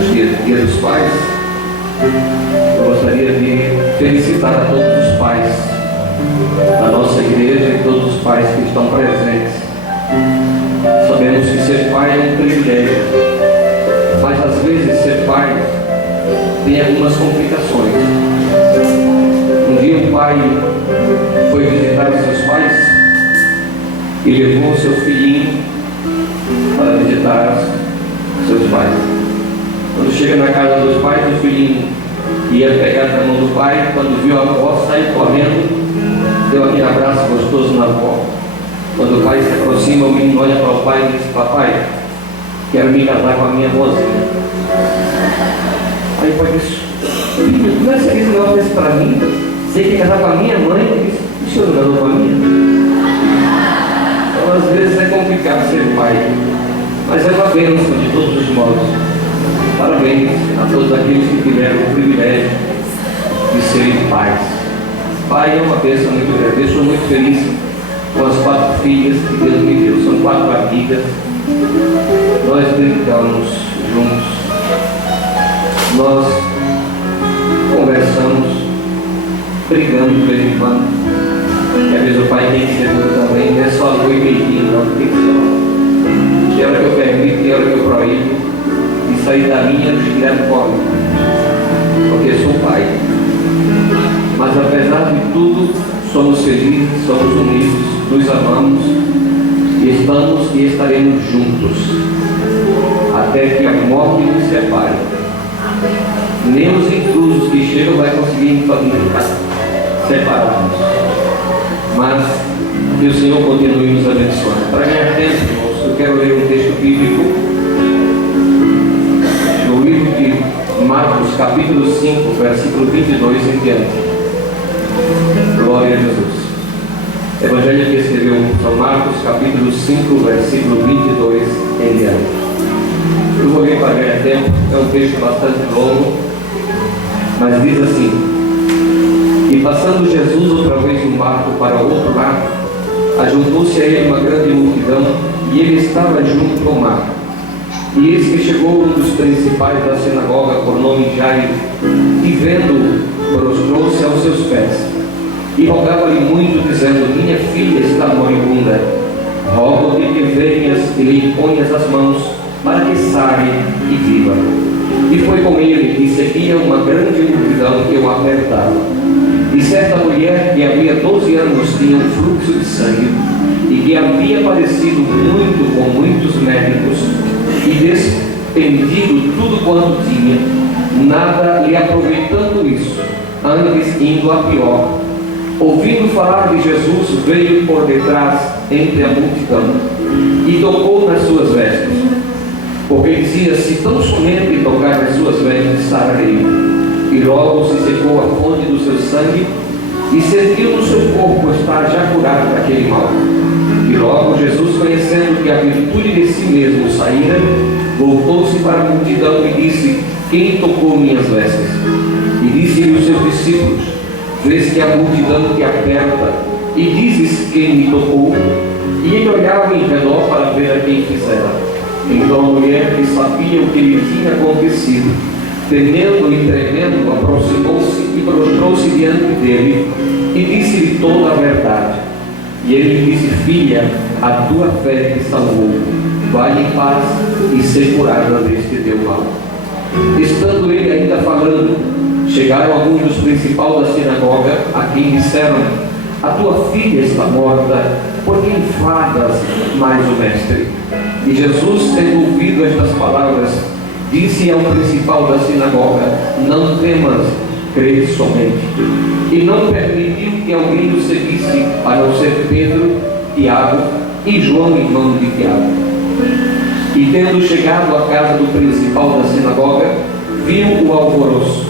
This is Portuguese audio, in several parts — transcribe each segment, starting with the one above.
Dia dos Pais, eu gostaria de felicitar a todos os pais da nossa igreja e todos os pais que estão presentes. Sabemos que ser pai é um privilégio, mas às vezes ser pai tem algumas complicações. Um dia um pai foi visitar os seus pais e levou o seu filhinho para visitar seus pais. Quando chega na casa dos pais, o filhinho ia pegar na mão do pai. Quando viu a avó, saiu correndo, deu aquele abraço gostoso na avó. Quando o pai se aproxima, o menino olha para o pai e diz: papai, quero me casar com a minha avózinha. Aí o pai diz: filho, tu não é feliz não desse para mim? Você quer casar com a minha mãe? Ele diz: o senhor não casou com a minha? Então às vezes é complicado ser pai, mas é uma bênção de todos os modos. Parabéns a todos aqueles que tiveram o privilégio de serem pais. Pai é uma bênção muito grande. Eu sou muito feliz com as 4 filhas que Deus me deu. São 4 amigas. Nós brincamos juntos. Nós conversamos, brigando de vez em quando. E às vezes o pai tem que ser duro também. Não é só lua e beijinho, não. Tem que ser. Tem hora que eu permito, tem hora que eu proíbo. E sair da linha do direto fora, porque sou pai. Mas apesar de tudo, somos felizes, somos unidos, nos amamos, estamos e estaremos juntos até que a morte nos separe. Nem os intrusos que chegam vai conseguir separar-nos. Mas que o Senhor continue nos abençoando. Para ganhar tempo, irmãos, eu quero ler um texto bíblico no livro de Marcos, capítulo 5, versículo 22 em diante. Glória a Jesus. Evangelho que escreveu São Marcos, capítulo 5, versículo 22 em diante. Eu vou ler para ganhar tempo, é um texto bastante longo, mas diz assim: e passando Jesus outra vez no barco para o outro lado, ajuntou-se a ele uma grande multidão, e ele estava junto ao mar. E eis que chegou um dos principais da sinagoga, por nome Jairo, e vendo-o, prostrou-se aos seus pés, e rogava-lhe muito, dizendo: minha filha está moribunda, rogo-te que venhas e lhe imponhas as mãos, para que sare e viva. E foi com ele, e seguia uma grande multidão que o apertava. E certa mulher que havia 12 anos tinha um fluxo de sangue, e que havia padecido muito com muitos médicos, e despendido tudo quanto tinha, nada lhe aproveitando isso, antes indo a pior. Ouvindo falar de Jesus, veio por detrás entre a multidão e tocou nas suas vestes, porque dizia: se tão somente tocar nas suas vestes, sararei. E logo se secou a fonte do seu sangue, e sentiu no seu corpo estar já curado daquele mal. E logo Jesus, conhecendo que a virtude de si mesmo saíra, voltou-se para a multidão e disse: quem tocou minhas vestes? E disse-lhe os seus discípulos: vês que a multidão te aperta, e dizes: quem me tocou? E ele olhava em redor para ver a quem fizera. Então a mulher, que sabia o que lhe tinha acontecido, temendo e tremendo, aproximou-se e prostrou-se diante dele, e disse-lhe toda a verdade. E ele lhe disse: filha, a tua fé te salvou, vai em paz e ser curada deste teu mal. Estando ele ainda falando, chegaram alguns dos principais da sinagoga, a quem disseram: a tua filha está morta, por que enfadas mais o mestre? E Jesus, tendo ouvido estas palavras, disse ao principal da sinagoga: não temas, crede somente. E não permitiu que alguém o seguisse, a não ser Pedro, Tiago e João, irmão de Tiago. E tendo chegado à casa do principal da sinagoga, viu o alvoroço,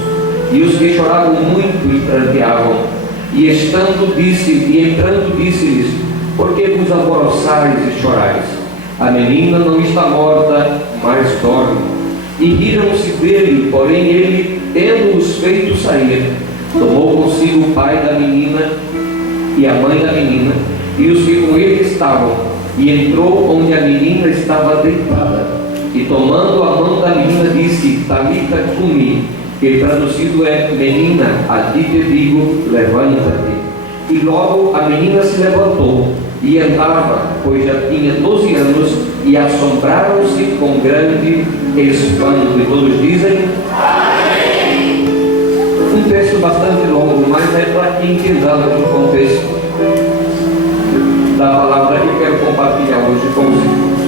e os que choravam muito e pranteavam. E entrando, disse-lhes: por que vos alvoroçais e chorais? A menina não está morta, mas dorme. E riram-se dele, porém ele, tendo-os feito sair, tomou consigo o pai da menina e a mãe da menina, e os que com ele estavam, e entrou onde a menina estava deitada. e tomando a mão da menina disse: Talita cumi, que traduzido é: menina, a ti te digo, levanta-te. E logo a menina se levantou e andava, pois já tinha 12 anos, e assombraram-se com grande espanto. E todos dizem amém. Um texto bastante longo, mas é para que entendamos o contexto da palavra que eu quero compartilhar hoje com os irmãos.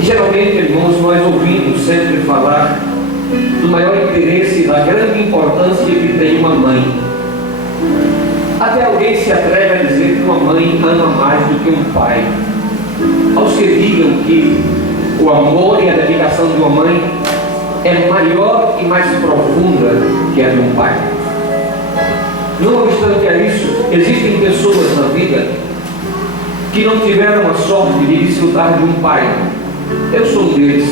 E geralmente, irmãos, nós ouvimos sempre falar do maior interesse e da grande importância que tem uma mãe. Até alguém se atreve a dizer que uma mãe ama mais do que um pai. Aos que digam que o amor e a dedicação de uma mãe é maior e mais profunda que a de um pai. Não obstante a isso, existem pessoas na vida que não tiveram a sorte de desfrutar de um pai. Eu sou um deles.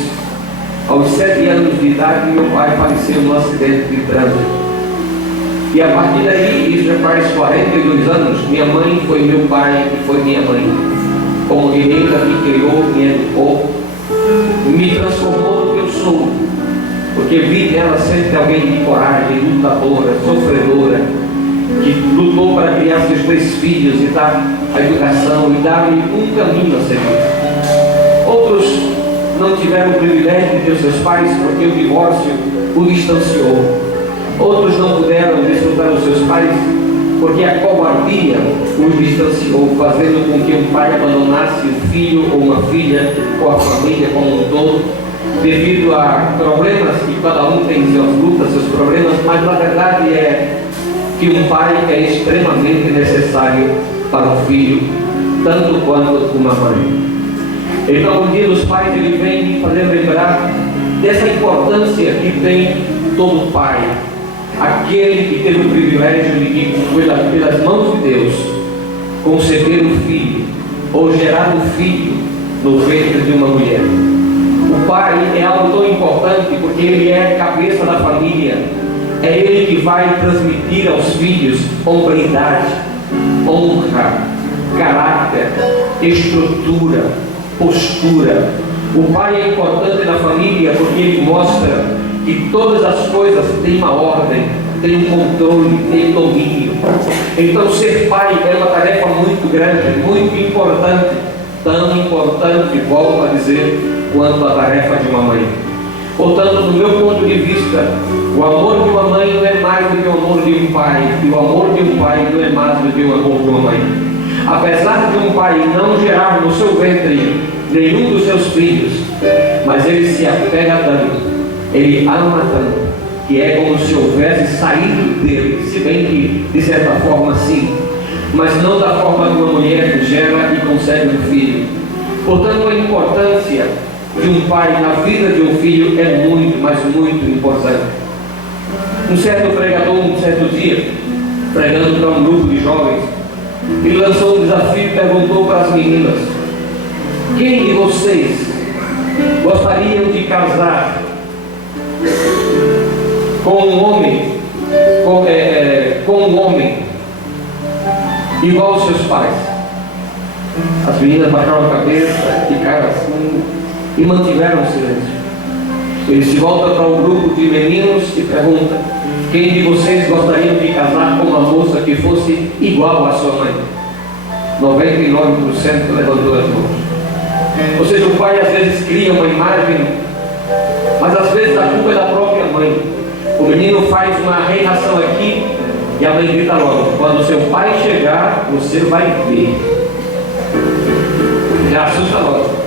Aos 7 anos de idade, meu pai faleceu num acidente de trânsito. E a partir daí, isso já faz 42 anos, minha mãe foi meu pai e foi minha mãe. Como guerreira, me criou, me educou, me transformou no que eu sou. Porque vi nela sempre alguém de coragem, lutadora, sofredora, que lutou para criar seus 3 filhos e dar a educação e dar-lhe um caminho a seguir. Outros não tiveram o privilégio de ter seus pais porque o divórcio o distanciou. Outros não puderam desfrutar dos seus pais porque a covardia os distanciou, fazendo com que um pai abandonasse um filho ou uma filha ou a família como um todo, devido a problemas que cada um tem suas lutas, seus problemas, mas na verdade é que um pai é extremamente necessário para o filho, tanto quanto uma mãe. Então, o dia dos pais, ele vem me fazer lembrar dessa importância que tem todo pai, aquele que teve o privilégio de, pelas mãos de Deus, conceber um filho, ou gerar um filho no ventre de uma mulher. O pai é algo tão importante porque ele é a cabeça da família, é ele que vai transmitir aos filhos hombridade, honra, caráter, estrutura, postura. O pai é importante na família porque ele mostra que todas as coisas têm uma ordem, têm um controle, têm um domínio. Então ser pai é uma tarefa muito grande, muito importante, tão importante, volto a dizer, quanto a tarefa de uma mãe. Portanto, do meu ponto de vista, o amor de uma mãe não é mais do que o amor de um pai, e o amor de um pai não é mais do que o amor de uma mãe. Apesar de um pai não gerar no seu ventre nenhum dos seus filhos, mas ele se apega tanto, ele ama tanto, que é como se houvesse saído dele, se bem que de certa forma sim, mas não da forma de uma mulher que gera e concebe um filho. Portanto, a importância de um pai na vida de um filho é muito, mas muito importante. Um certo pregador, um certo dia, pregando para um grupo de jovens, ele lançou um desafio e perguntou para as meninas: quem de vocês gostariam de casar com um homem, com um homem igual aos seus pais? As meninas baixaram a cabeça, ficaram assim e mantiveram o silêncio. Ele se volta para um grupo de meninos e pergunta: quem de vocês gostariam de casar com uma moça que fosse igual à sua mãe? 99% levantou as mãos. Ou seja, o pai às vezes cria uma imagem, mas às vezes a culpa é da própria mãe. O menino faz uma reinação aqui e a mãe grita logo: quando seu pai chegar, você vai ver. Já assusta logo.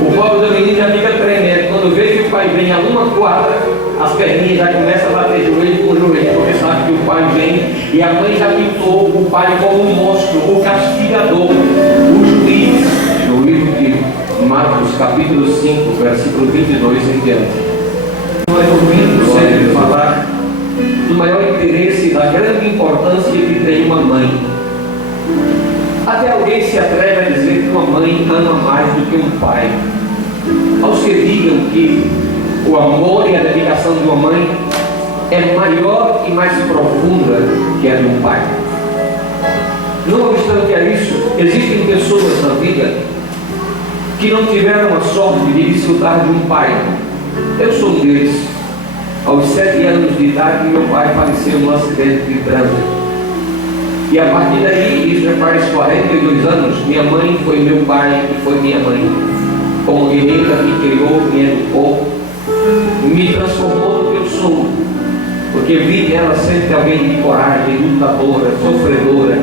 O pobre do menino já fica tremendo. Quando vê que o pai vem a uma quadra, as perninhas já começam a bater joelho com joelho, porque sabe que o pai vem, e a mãe já pintou o pai como um monstro, o castigador, o juiz. No livro de Marcos, capítulo 5, versículo 22 em diante. Nós ouvimos sempre falar do maior interesse e da grande importância que tem uma mãe. Até alguém se atreve a dizer que uma mãe ama mais do que um pai. Aos que digam que o amor e a dedicação de uma mãe é maior e mais profunda que a de um pai. Não obstante a isso, existem pessoas na vida que não tiveram a sorte de desfrutar de um pai. Eu sou um deles. Aos 7 anos de idade, meu pai faleceu num acidente de trânsito. E a partir daí, isso já faz 42 anos, minha mãe foi meu pai e foi minha mãe. Como guerreira, me criou, me educou, me transformou no que eu sou. Porque vi nela sempre alguém de coragem, lutadora, sofredora,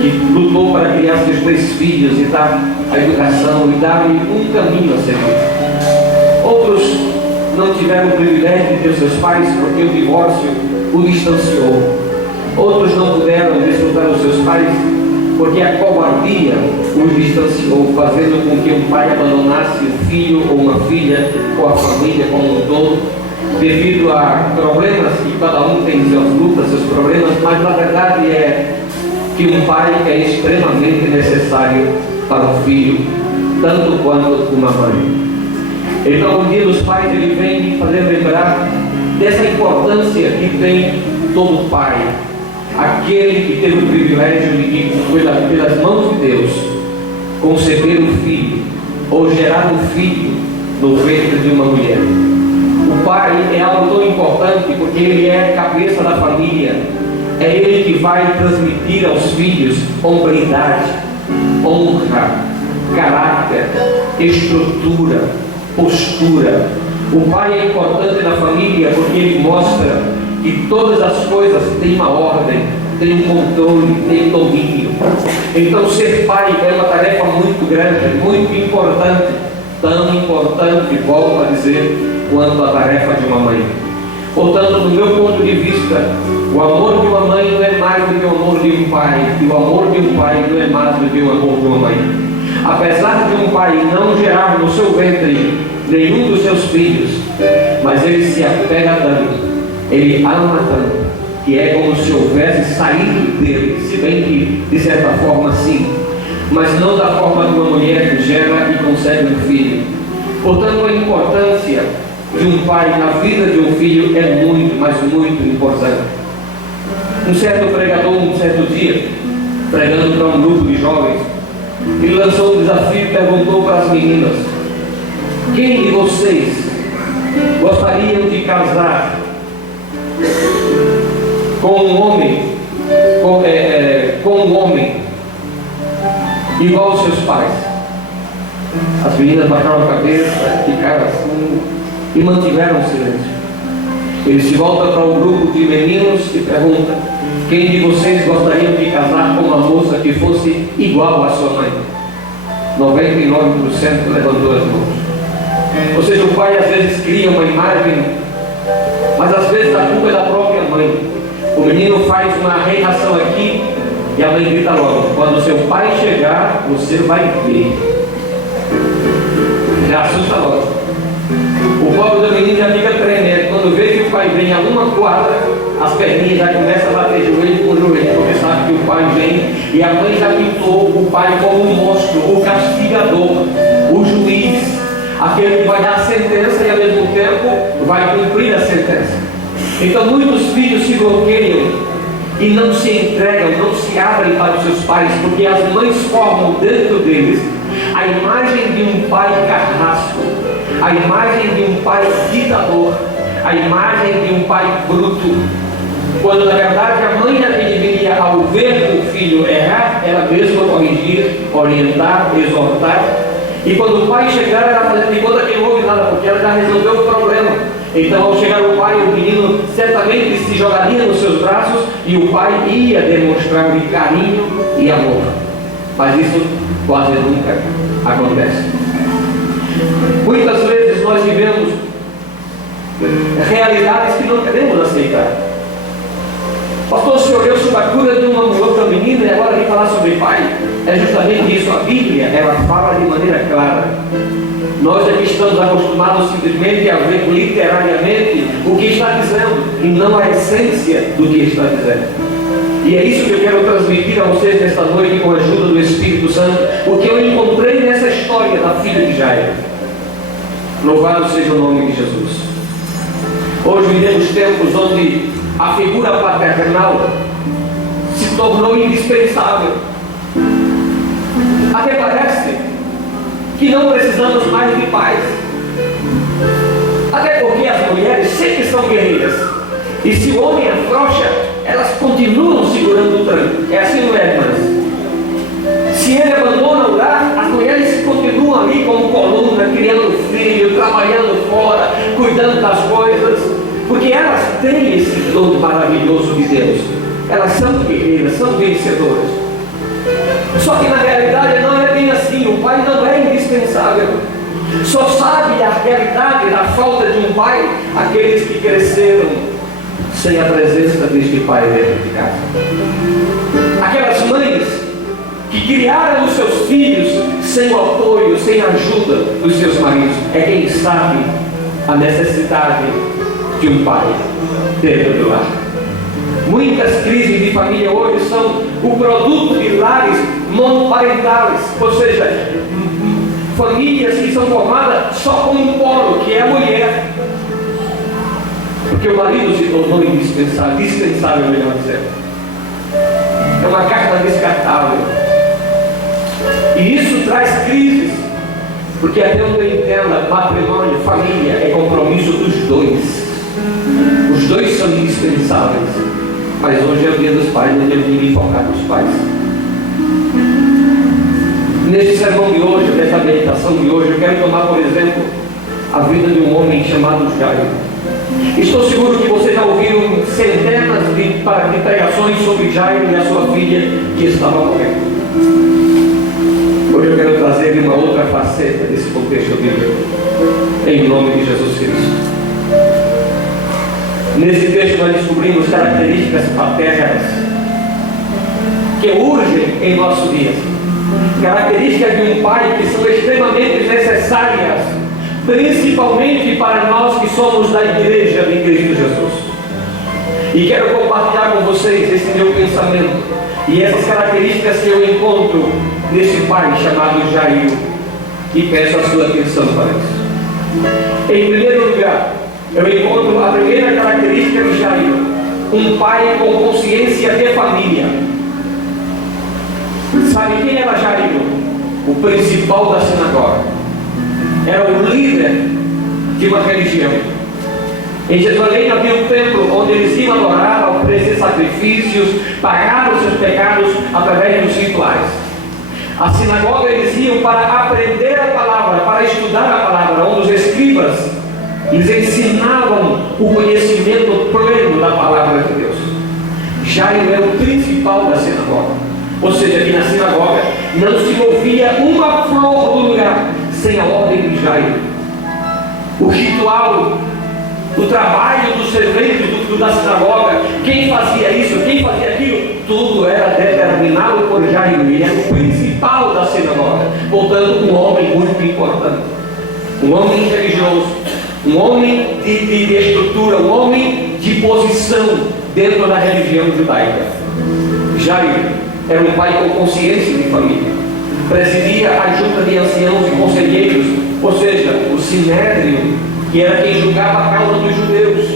que lutou para criar seus 3 filhos e dar a educação e dar-lhe um caminho a seguir. Outros não tiveram o privilégio de ter seus pais porque o divórcio o distanciou. Outros não puderam desfrutar dos seus pais porque a covardia os distanciou, fazendo com que um pai abandonasse um filho ou uma filha ou a família como um todo, devido a problemas que cada um tem suas lutas, seus problemas, mas na verdade é que um pai é extremamente necessário para o filho, tanto quanto uma mãe. Então, o Dia dos Pais, ele vem me fazer lembrar dessa importância que tem todo pai, aquele que teve o privilégio de, pelas mãos de Deus, conceber um filho, ou gerar um filho no ventre de uma mulher. O pai é algo tão importante porque ele é a cabeça da família, é ele que vai transmitir aos filhos hombridade, honra, caráter, estrutura, postura. O pai é importante na família porque ele mostra que todas as coisas têm uma ordem, têm um controle, têm um domínio. Então ser pai é uma tarefa muito grande, muito importante, tão importante, volto a dizer, quanto a tarefa de uma mãe. Portanto, do meu ponto de vista, o amor de uma mãe não é mais do que o amor de um pai, e o amor de um pai não é mais do que o amor de uma mãe. Apesar de um pai não gerar no seu ventre nenhum dos seus filhos, mas ele se apega tanto, ele ama tanto, que é como se houvesse saído dele, se bem que de certa forma sim, mas não da forma de uma mulher que gera e concebe um filho. Portanto, a importância de um pai na vida de um filho é muito, mas muito importante. Um certo pregador, um certo dia, pregando para um grupo de jovens, ele lançou um desafio e perguntou para as meninas: quem de vocês gostariam de casar com um homem, com um homem igual aos seus pais? As meninas baixaram a cabeça, ficaram assim e mantiveram o silêncio. Ele se volta para um grupo de meninos e pergunta: quem de vocês gostariam de casar com uma moça que fosse igual à sua mãe? 99% levantou as mãos. Ou seja, o pai às vezes cria uma imagem, mas às vezes a culpa é da própria mãe. O menino faz uma reinação aqui e a mãe grita logo: quando seu pai chegar, você vai ver. Já assusta logo. O pobre do menino já fica tremendo. Quando vê que o pai vem a uma quadra, as perninhas já começam a bater joelho com joelho, porque sabe que o pai vem. E a mãe já pintou o pai como um monstro, o castigador, o juiz, aquele que vai dar a sentença e ao mesmo tempo vai cumprir a sentença. Então muitos filhos se bloqueiam e não se entregam, não se abrem para os seus pais, porque as mães formam dentro deles a imagem de um pai carrasco, a imagem de um pai ditador, a imagem de um pai bruto, quando na verdade a mãe é que deveria, ao ver o filho errar, ela mesma corrigir, orientar, exortar. E quando o pai chegar, ela fazer de conta que não houve nada, porque ela já resolveu o problema. Então, ao chegar o pai, o menino certamente se jogaria nos seus braços e o pai ia demonstrar-lhe carinho e amor. Mas isso quase nunca acontece. Muitas vezes nós vivemos realidades que não queremos aceitar. Pastor, o senhor deu sobre a cura de uma outra menina e agora vem falar sobre pai. É justamente isso. A Bíblia, ela fala de maneira clara. Nós aqui estamos acostumados simplesmente a ver literariamente o que está dizendo e não a essência do que está dizendo. E é isso que eu quero transmitir a vocês nesta noite com a ajuda do Espírito Santo, o que eu encontrei nessa história da filha de Jairo. Louvado seja o nome de Jesus. Hoje vivemos tempos onde a figura paternal se tornou indispensável. Até parece que não precisamos mais de pais. Até porque as mulheres sempre são guerreiras. E se o homem afrouxa, elas continuam segurando o tranco. É assim, não é, irmãs? Se ele abandona o lar, as mulheres continuam ali como coluna, criando filho, trabalhando fora, cuidando das coisas, porque elas têm esse dom maravilhoso de Deus. Elas são guerreiras, são vencedoras. Só que na realidade não é bem assim. O pai não é indispensável. Só sabe a realidade da falta de um pai aqueles que cresceram sem a presença deste pai dentro de casa. Aquelas mães que criaram os seus filhos sem o apoio, sem a ajuda dos seus maridos, é quem sabe a necessidade de um pai dentro do lar. Muitas crises de família hoje são o produto de lares monoparentais, ou seja, famílias que são formadas só com um polo, que é a mulher. Porque o marido se tornou dispensável, melhor dizer. É uma carta descartável. E isso traz crises, porque até onde eu entendo, matrimônio, família, é compromisso dos dois. Os dois são indispensáveis. Mas hoje é o dia dos pais, onde eu vim focar nos pais. Neste sermão de hoje, nessa meditação de hoje, eu quero tomar, por exemplo, a vida de um homem chamado Jairo. Estou seguro que vocês já ouviram centenas de pregações sobre Jairo e a sua filha que estava morrendo. Hoje eu quero trazer uma outra faceta desse contexto bíblico, em nome de Jesus Cristo. Nesse texto nós descobrimos características paternas que urgem em nosso dia. Características de um pai que são extremamente necessárias, principalmente para nós que somos da igreja de Cristo Jesus. E quero compartilhar com vocês esse meu pensamento e essas características que eu encontro nesse pai chamado Jairo, e peço a sua atenção para isso. Em primeiro lugar, eu encontro a primeira característica de Jairo: um pai com consciência de família. Sabe quem era Jairo? O principal da sinagoga. Era o líder de uma religião. Em Jerusalém havia um templo onde eles iam adorar, oferecer sacrifícios, pagar os seus pecados através dos rituais. A sinagoga eles iam para aprender a palavra, para estudar a palavra, onde os escribas lhes ensinavam o conhecimento pleno da palavra de Deus. Jairo era o principal da sinagoga. Ou seja, que na sinagoga não se movia uma flor do lugar sem a ordem de Jairo. O ritual, o trabalho dos serventes da sinagoga, quem fazia isso, quem fazia aquilo, tudo era determinado por Jairo. Ele era o principal da sinagoga, portanto um homem muito importante, um homem religioso, um homem de estrutura, um homem de posição dentro da religião judaica. Jairo era um pai com consciência de família, presidia a junta de anciãos e conselheiros, ou seja, o sinédrio, que era quem julgava a causa dos judeus,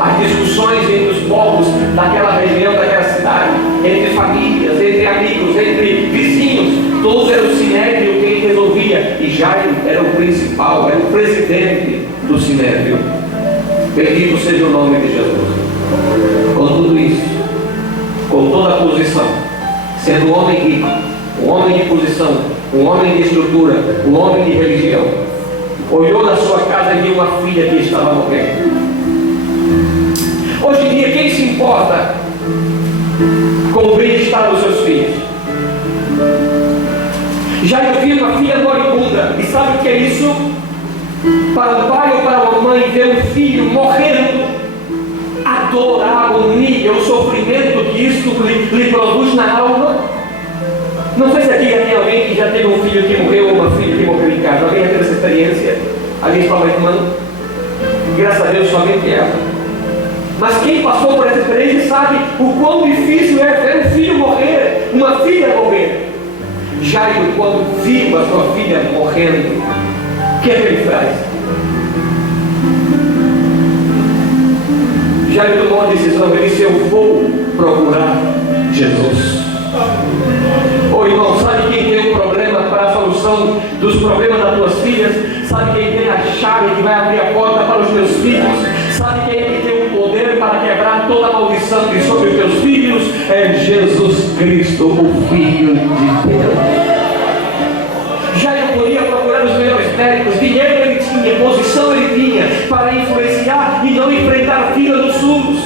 as discussões entre os povos daquela região, daquela cidade, entre famílias, entre amigos, entre vizinhos, todos eram o sinédrio quem resolvia, e Jairo era o principal, era o presidente do sinédrio. Bendito seja o nome de Jesus. Com tudo isso, com toda a posição, sendo um homem rico, um homem de posição, um homem de estrutura, um homem de religião, olhou na sua casa e viu uma filha que estava morrendo. Hoje em dia, quem se importa com o bem-estar dos seus filhos? Já eu vi uma filha moribunda, e sabe o que é isso? Para o pai ou para a mãe ver um filho morrendo, a dor, a agonia, o sofrimento que isso lhe produz na alma. Não sei se aqui tem alguém que já teve um filho que morreu ou uma filha que morreu em casa. Alguém já teve essa experiência? Alguém fala, irmão? Graças a Deus, somente ela. Mas quem passou por essa experiência sabe o quão difícil é ver um filho morrer, uma filha morrer. Jairo, quando viu a sua filha morrendo, o que é que ele faz? Jairo tomou uma decisão, ele disse: eu vou procurar Jesus. Ô irmão, sabe quem tem um problema para a solução dos problemas das tuas filhas? Sabe quem tem a chave que vai abrir a porta para os teus filhos? Sabe quem é que tem o poder para quebrar toda a maldição que sobre os teus filhos? É Jesus Cristo, o Filho de Deus. Jairo podia procurar os melhores médicos, dinheiro ele tinha, posição ele tinha para influenciar e não enfrentar a fila dos surdos.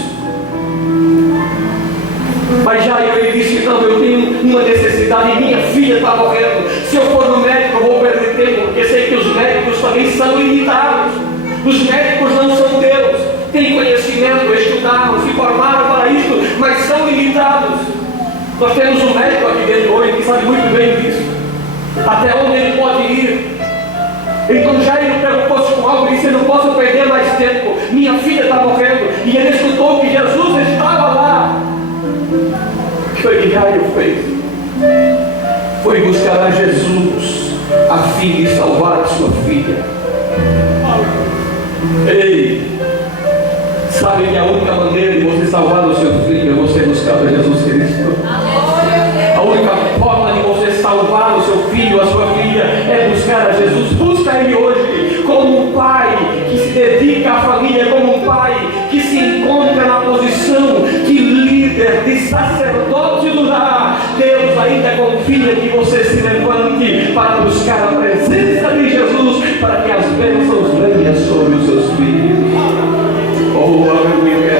Mas Jairo ele disse: não, eu tenho uma necessidade, minha filha está morrendo. Se eu for no médico eu vou perder tempo, porque sei que os médicos também são limitados. Os médicos não são Deus, têm conhecimento, estudaram, se formaram para isto, mas são limitados. Nós temos um médico aqui dentro hoje que sabe muito bem disso, até onde ele pode ir. Então Jairo preocupou-se com algo e disse: eu não posso perder mais tempo, minha filha está morrendo. E ele escutou que Jesus estava lá. O que foi que Jairo fez? Foi buscar a Jesus a fim de salvar a sua filha. Ei, sabe que a única maneira de você salvar o seu filho é você buscar a Jesus Cristo. A única forma de você salvar o seu filho, a sua filha, é buscar a Jesus. Busca Ele hoje, como um pai que se dedica à família, como um pai que se encontra na posição de líder, de sacerdote do lar. Deus ainda confia que você se levante para buscar a presença de Jesus, para que as bênçãos venham sobre os seus filhos. Oh, aleluia!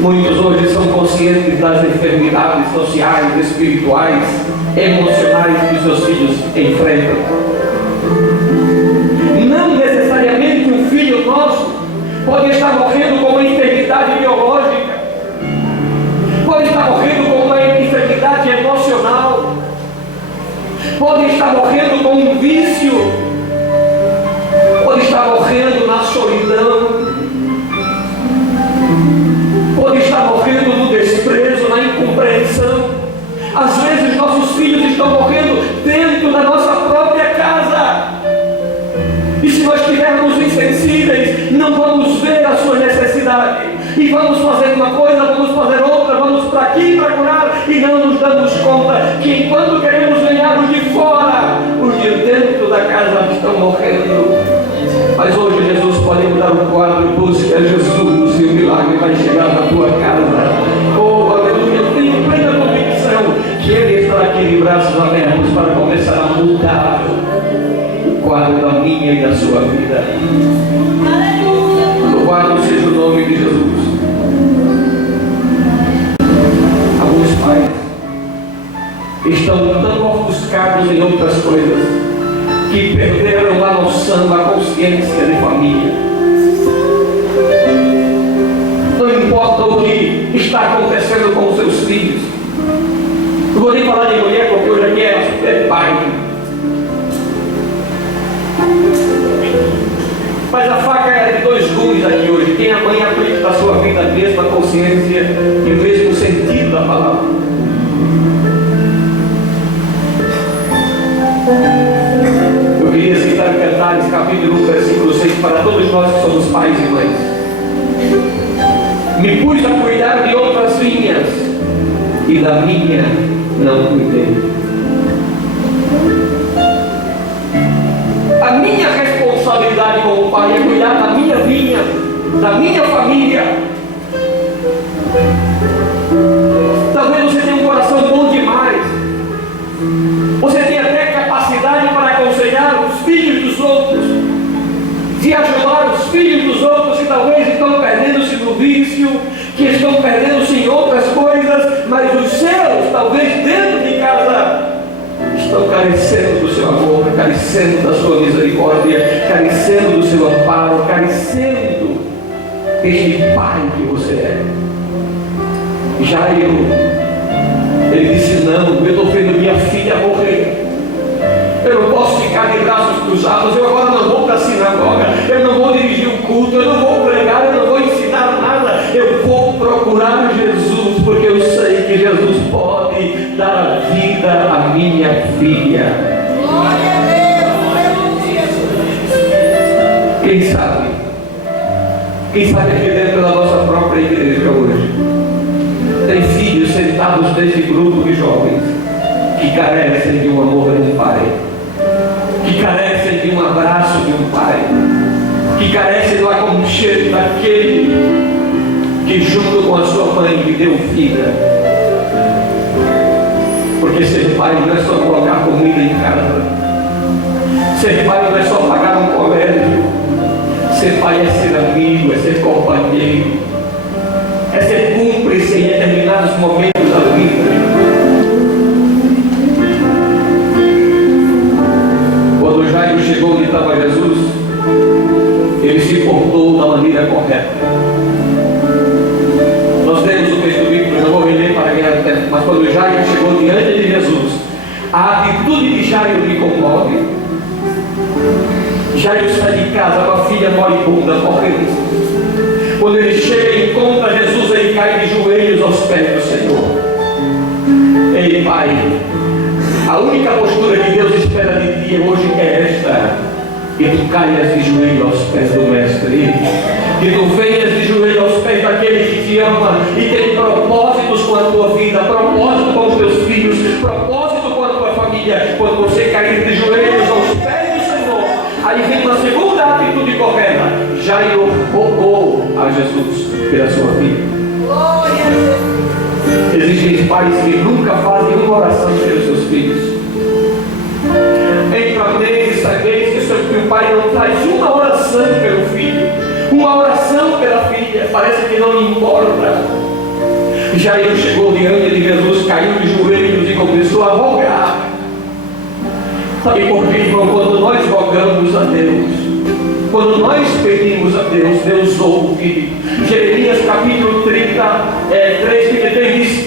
Muitos hoje são conscientes das enfermidades sociais, espirituais, emocionais que os seus filhos enfrentam. Não necessariamente um filho nosso pode estar morrendo com uma enfermidade biológica, pode estar morrendo com uma enfermidade emocional, pode estar morrendo com um vício, pode estar morrendo na solidão, pode estar morrendo no desprezo, na incompreensão. Às vezes nossos filhos estão morrendo dentro da nossa própria casa. E se nós estivermos insensíveis, não vamos ver a sua necessidade. E vamos fazer uma coisa, vamos fazer outra, vamos para aqui para curar, e não nos damos conta que enquanto queremos ganhar os de fora, os de dentro da casa estão morrendo. Mas hoje Jesus pode mudar o quadro. Busca Jesus e o milagre vai chegar na tua casa. Oh, aleluia! Eu tenho plena convicção que Ele está aqui de braços abertos para começar a mudar o quadro da minha e da sua vida. Louvado seja o nome de Jesus. Alguns pais estão tão ofuscados em outras coisas que perderam a noção, a consciência de família. Não importa o que está acontecendo com os seus filhos. Não vou nem falar de mulher, porque hoje aqui é pai. Mas a faca é de dois gumes aqui hoje. Quem amanhã aplica na sua vida a mesma consciência e o mesmo sentido da palavra. Eu queria citar Cantares, capítulo 1, versículo 6, para todos nós que somos pais e mães. Me pus a cuidar de outras vinhas, e da minha não cuidei. A minha responsabilidade como pai é cuidar da minha vinha, da minha família. Talvez você tenha um coração bom demais. Você tem até capacidade para aconselhar os filhos dos outros, de ajudar os filhos dos outros que talvez estão perdendo-se no vício, que estão perdendo-se em outras coisas, mas os seus, talvez dentro de casa, estão carecendo do seu amor, carecendo da sua misericórdia, carecendo do seu amparo, carecendo deste pai que você é. Jairo, ele disse: não, eu estou vendo minha filha morrer. Eu não posso ficar de braços cruzados. Eu agora não vou para a sinagoga, eu não vou dirigir um culto, eu não vou pregar, eu não vou ensinar nada. Eu vou procurar Jesus, porque eu sei que Jesus pode dar a vida à minha filha. Glória a Deus. Quem sabe aqui dentro da nossa própria igreja hoje tem filhos sentados nesse grupo de jovens que carecem de um amor de um pai, que carecem de um abraço de um pai, que carecem do aconchego daquele que junto com a sua mãe lhe deu vida. Porque ser pai não é só colocar comida em casa, ser pai não é só pagar um colégio, ser pai é ser amigo, é ser companheiro, é ser cúmplice em determinados momentos da vida. Quando Jairo chegou onde estava Jesus, ele se portou da maneira correta. Nós temos o texto bíblico, não vou ler para ganhar tempo, mas quando Jairo chegou diante de Jesus, a atitude de Jairo me comove. Jairo sai de casa com a filha moribunda, morrendo. Quando ele chega e encontra Jesus, ele cai de joelhos aos pés do Senhor. Ei, Pai, a única postura que Deus espera de ti hoje é esta: que tu caias de joelho aos pés do Mestre, que tu venhas de joelho aos pés daquele que te ama e tem propósitos com a tua vida, propósito com os teus filhos, propósito com a tua família. Quando você cair de joelhos aos pés do Senhor, aí vem uma segunda atitude correta. Jairo rogou a Jesus pela sua filha. Glória a Deus. Existem pais que nunca fazem uma oração pelos seus filhos. Entra mês, sai mês, que o pai não faz uma oração pelo filho, uma oração pela filha, parece que não importa. Jairo chegou diante de Jesus, caiu de joelhos e começou a rogar. Sabe por quê, irmão? Quando nós rogamos a Deus, quando nós pedimos a Deus, Deus ouve. Jeremias capítulo 33 diz: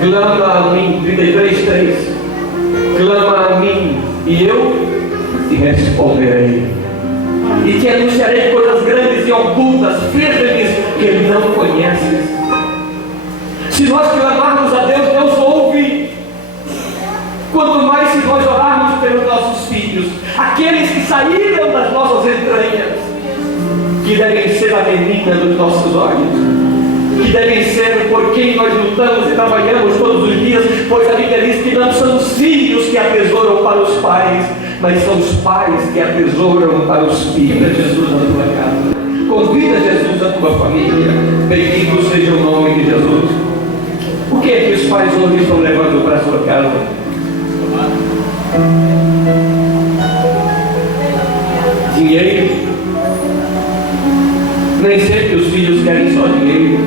clama a mim, 33:3, clama a mim e eu te responderei, e te anunciarei coisas grandes e ocultas, firmes, que não conheces. Se nós clamarmos a Deus, Deus ouve. Quanto mais se nós orarmos pelos nossos filhos, aqueles que saíram das nossas entranhas, que devem ser a menina dos nossos olhos, que devem ser por quem nós lutamos e trabalhamos todos os dias, pois a Bíblia diz que não são os filhos que atesouram para os pais, mas são os pais que atesouram para os filhos. Jesus na tua casa, convida Jesus à tua família. Bendito seja o nome de Jesus. O que é que os pais hoje estão levando para a sua casa? Dinheiro. Nem sempre os filhos querem só dinheiro.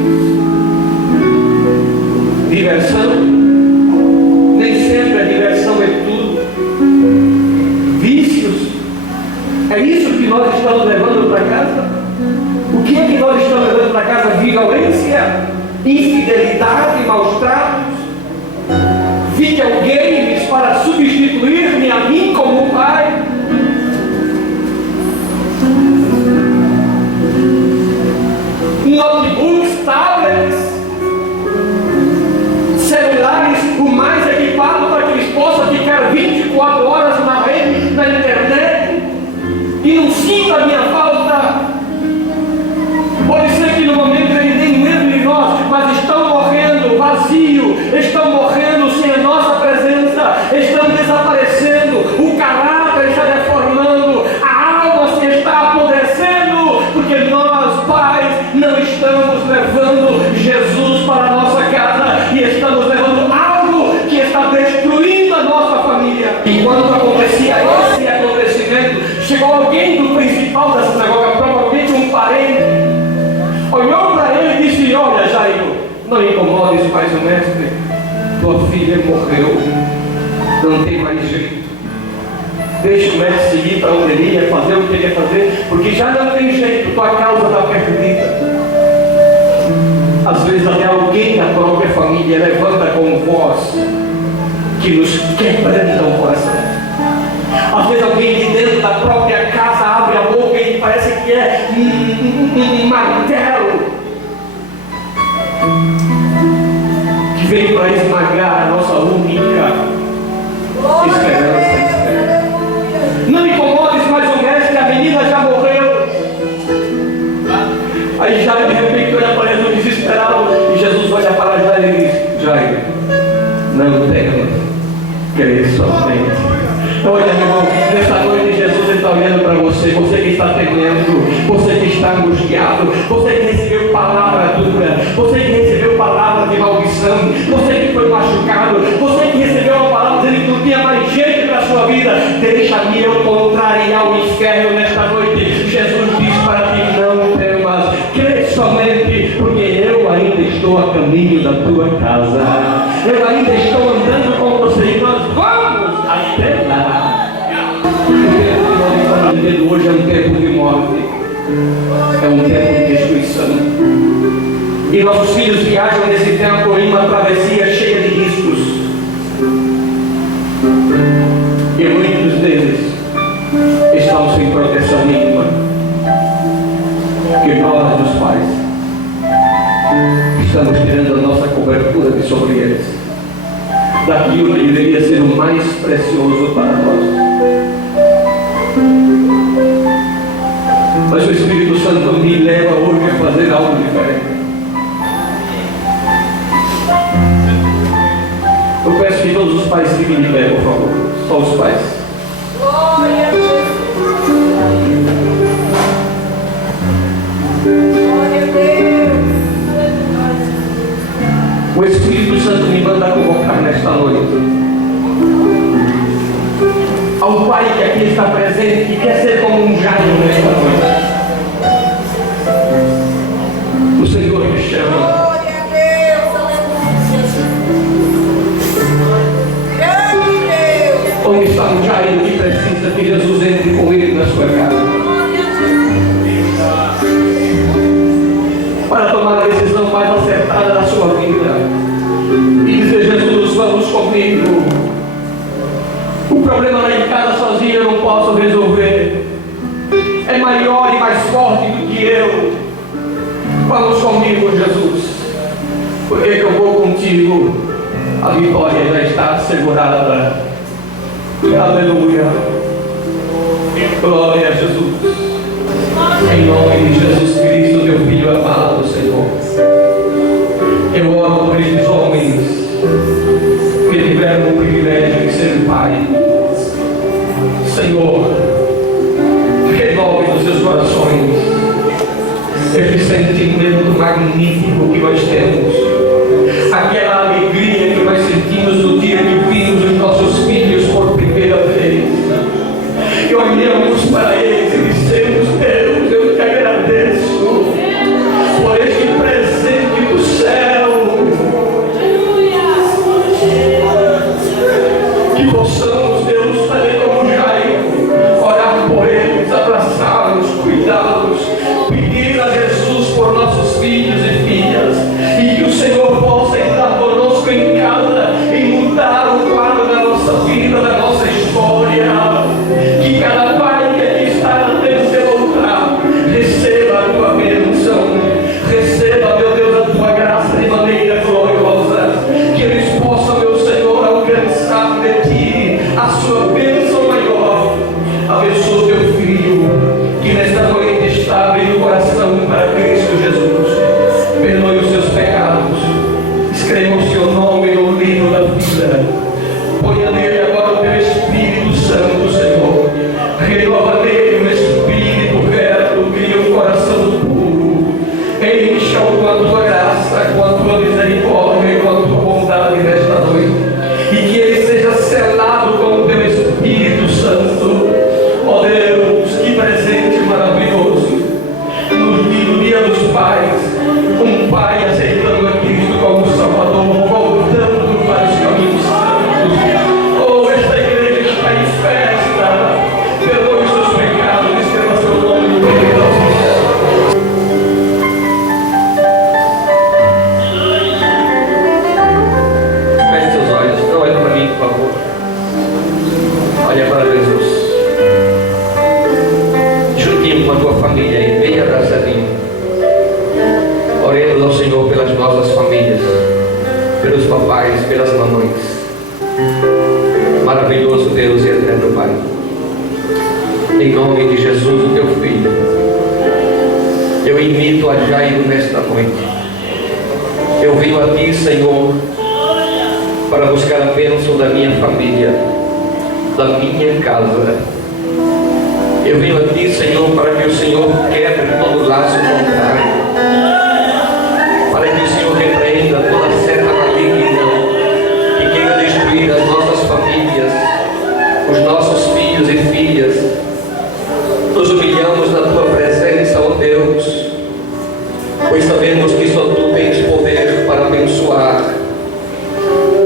Diversão. Nem sempre a diversão é tudo. Vícios. É isso que nós estamos levando para casa? O que é que nós estamos levando para casa? Violência, infidelidade, maus tratos, videogames para substituir-me a mim como pai. Notebooks, tablets, celulares, o mais equipado para que eles possam ficar 24 horas na rede, na internet, e não sinta a minha falta. Pode ser que no momento eles nem medo de nós, mas estão morrendo vazio, estão morrendo sem a nossa presença, estão desaparecendo, o caráter está deformando, a alma se está apodrecendo, porque nós, pais, não estamos levando Jesus para a nossa casa e estamos levando algo que está destruindo a nossa família. Enquanto acontecia esse acontecimento, chegou alguém do principal da sinagoga, provavelmente um parente, olhou para ele e disse: olha, Jairo, não incomodes mais o mestre, tua filha morreu, não tem mais jeito. Deixa o mestre seguir para onde ele ia, fazer o que ele ia fazer, porque já não tem jeito, tua causa está perdida. Às vezes até alguém da própria família levanta com voz que nos quebranta o coração. Às vezes alguém de dentro da própria casa abre a boca e parece que é um martelo que vem para esmagar a nossa única esperança. Não incomodes mais o mestre, a menina já morreu. Aí Jairo de repente olha para Jesus desesperado, e Jesus olha para Jairo e diz: Jairo, não temas, Creia somente. Olha, meu irmão, nessa noite Jesus está olhando para você, você que está temendo, você que está angustiado, você que recebeu palavra dura, você que recebeu palavra de maldição, você que foi machucado, você que recebeu uma palavra dizendo que não tinha mais jeito para a sua vida. Deixa-me eu contrariar o inferno nesta noite. Jesus diz para ti: não temas, crê somente, porque eu ainda estou a caminho da tua casa, eu ainda estou andando com você e nós vamos até lá. O tempo de hoje é um tempo de morte, é um tempo de destruição, e nossos filhos viajam nesse tempo em uma travessia cheia de riscos, e muitos deles estão sem proteção nenhuma, que nós, os pais, estamos tirando a nossa cobertura de sobre eles, daquilo que deveria ser o mais precioso para nós. Mas o Espírito Santo me leva hoje a fazer algo diferente. Eu peço que todos os pais fiquem de pé, por favor. Só os pais. Glória a Deus. Glória a Deus. O Espírito Santo me manda convocar nesta noite ao pai que aqui está presente, que quer ser como um Jairo nesta noite. O Senhor me chama. Glória a Deus. Grande Deus. Onde está um Jairo que precisa que Jesus entre com ele na sua casa, para tomar a decisão mais acertada da sua vida e dizer: Jesus, vamos comigo. O problema lá em casa sozinho eu não posso resolver, é maior e mais forte do que eu. Vamos comigo, Jesus, porque que eu vou contigo, a vitória já está assegurada. Aleluia. Glória a Jesus. Em nome de Jesus Cristo, teu Filho amado, Senhor, eu oro por esses homens que tiveram o privilégio de ser pai. Senhor, renove nos seus corações esse sentimento magnífico que nós temos, aquela alegria que nós sentimos no dia que vimos os nossos filhos por primeira vez, e olhamos para eles e dissemos: Deus, eu te agradeço por este presente do céu. Que possamos, Deus, fazer como Jairo, orar por eles, abraçá-los, cuidá-los, pedir a Jesus por nossos filhos e filhas, e que o Senhor possa entrar conosco em casa e mudar o quadro da nossa vida, da nossa história. Que cada pai que aqui está na terra de voltar receba a tua bênção, receba, meu Deus, a tua graça de maneira gloriosa, que eles possam, meu Senhor, alcançar de ti a sua bênção maior. Abençoa teu filho que nesta noite está abrindo o coração para Cristo Jesus. Perdoe os seus pecados, escreva o seu nome no livro da vida. Ponha nele agora o teu Espírito Santo, Senhor. Renova nele um espírito reto, cria um coração puro. Encha-o com a tua graça, com a tua misericórdia e com a tua bondade nesta noite. E que ele seja selado com o teu Espírito Santo. Ó Deus, que presente maravilhoso. No dia dos pais, um pai aceitando a Cristo como Salvador, voltando para os caminhos santos. Oh, esta igreja está em festa. Perdoe os seus pecados, escreva seu nome no livro da vida. Feche seus olhos, não olhe para mim, por favor. Olha para Jesus. Juntinho com a tua família e bem abraçadinho. Oremos ao Senhor pelas nossas famílias, pelos papais, pelas mamães. Maravilhoso Deus e eterno Pai, em nome de Jesus, o teu Filho, eu imito a Jairo nesta noite. Eu venho a ti, Senhor, para buscar a bênção da minha família, da minha casa. Eu venho a Ti, Senhor, para que o Senhor quebre todo laço contrário, para que o Senhor repreenda toda seta maligna que queira destruir as nossas famílias, os nossos filhos e filhas. Nos humilhamos na Tua presença, ó Deus, pois sabemos que só Tu tens poder para abençoar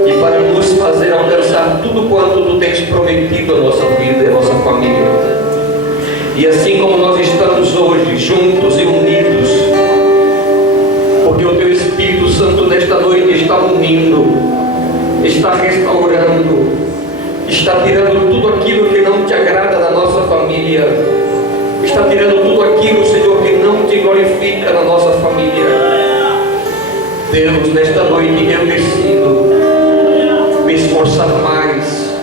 e para nos fazer alcançar tudo quanto Tu tens prometido à nossa vida e à nossa família. E assim como nós estamos hoje juntos e unidos, porque o Teu Espírito Santo nesta noite está unindo, está restaurando, está tirando tudo aquilo que não Te agrada da nossa família, está tirando tudo aquilo, Senhor, que não Te glorifica na nossa família. Deus, nesta noite eu decido me esforçar mais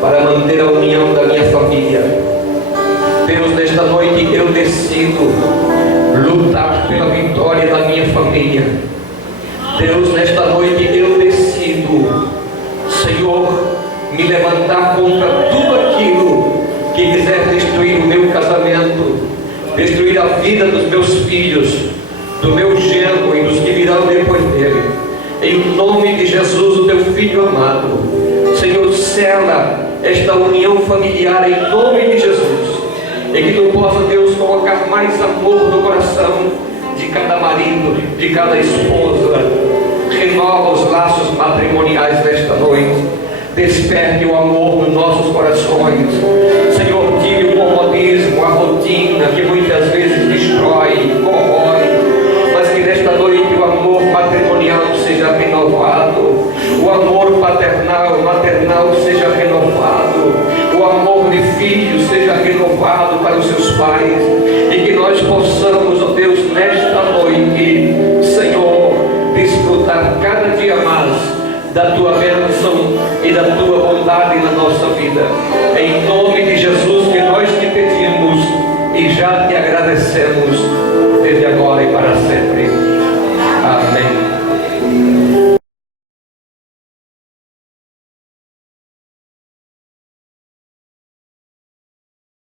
para manter a união da minha família. Deus, nesta noite eu decido lutar pela vitória da minha família. Deus, nesta noite eu decido, Senhor, me levantar contra tudo aquilo que quiser destruir o meu casamento, destruir a vida dos meus filhos, do meu genro e dos que virão depois dele. Em nome de Jesus, o Teu Filho amado, Senhor, sela esta união familiar em nome de Jesus. E que Tu possa, Deus, colocar mais amor no coração de cada marido, de cada esposa. Renova os laços matrimoniais nesta noite. Desperte o amor nos nossos corações. Senhor, tire o comodismo, a rotina que muitas vezes destrói, corrói. Mas que nesta noite o amor matrimonial seja renovado. O amor paternal, maternal seja renovado. O amor de filhos seja renovado para os seus pais. E que nós possamos, ó Deus, nesta noite, Senhor, desfrutar cada dia mais da Tua bênção e da Tua bondade na nossa vida. Em nome de Jesus que nós te pedimos e já te agradecemos desde agora e para sempre.